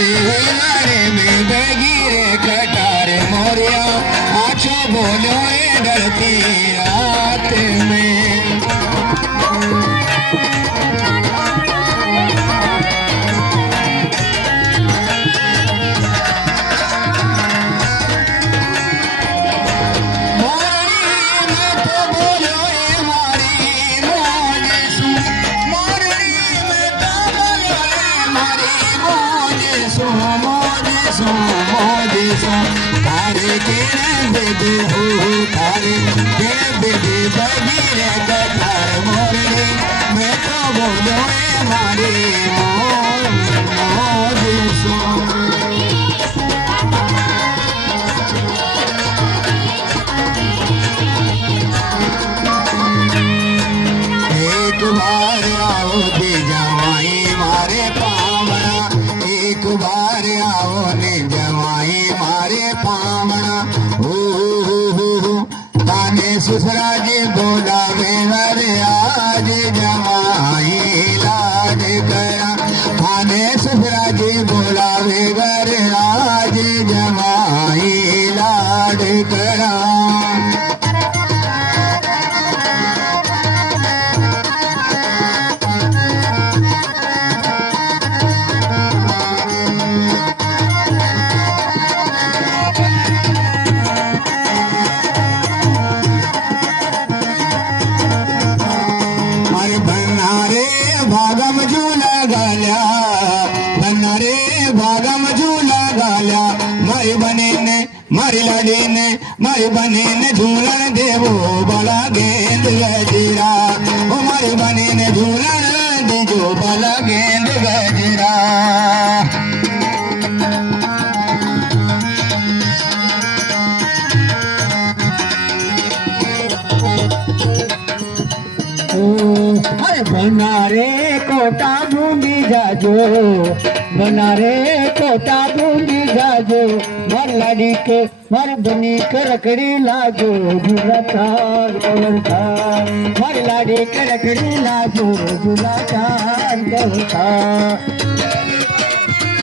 मारी हिलारे में बगीरे कटारे मोरिया आछो बोलो ए डरती रात में तारे के बेबी हो तारे के बेबी बगीरे कटार मोरे मैं तो बोलो हमारे एक बार आओ दे जवाई मारे पावना एक बार आओ ने जवाई मारे पावना ताने ससुरा जी बोलावे रे आज जवाई लाज करा ताने ससुरा जी बोलावे रे आज जवाई लाज करा भागम झूला गाल्या बनारे भागम झूला गाल्या मारी बने ने मारी लाडी ने मारी बने ने झूलन देवो बड़ा गेंद गजरा ओ मारी बने ने झूलन दीजो बड़ा गेंद गजरा बनारे कोटा बूंदी जाजो बनारे कोटा बूंदी जाजो मर लाडी के मर बनी के रखड़ी लाजो झूला चार बोलता मर लाडी के रखड़ी लाजो झूला चार बोलता